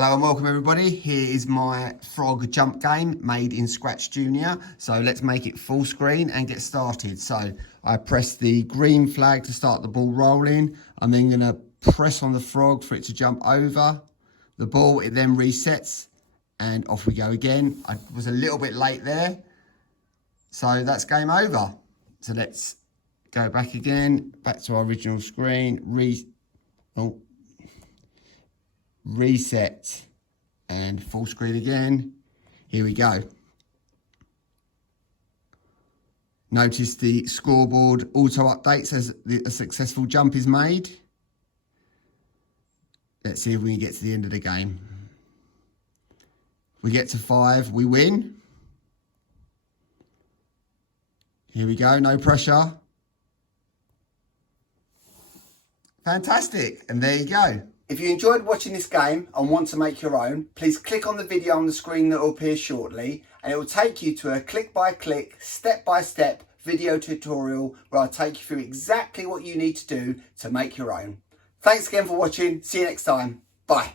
Hello and welcome everybody. Here is my frog jump game made in ScratchJr. So let's make it full screen and get started. So I press the green flag to start the ball rolling. I'm then going to press on the frog for it to jump over the ball. It then resets and off we go again. I was a little bit late there. So that's game over. So let's go back again, back to our original screen. Reset and full screen again. Here we go. Notice the scoreboard auto updates as a successful jump is made. Let's see if we can get to the end of the game. If we get to 5, we win. Here we go, no pressure. Fantastic, and there you go. If you enjoyed watching this game and want to make your own, please click on the video on the screen that will appear shortly, and it will take you to a click-by-click, step-by-step video tutorial where I'll take you through exactly what you need to do to make your own. Thanks again for watching. See you next time. Bye.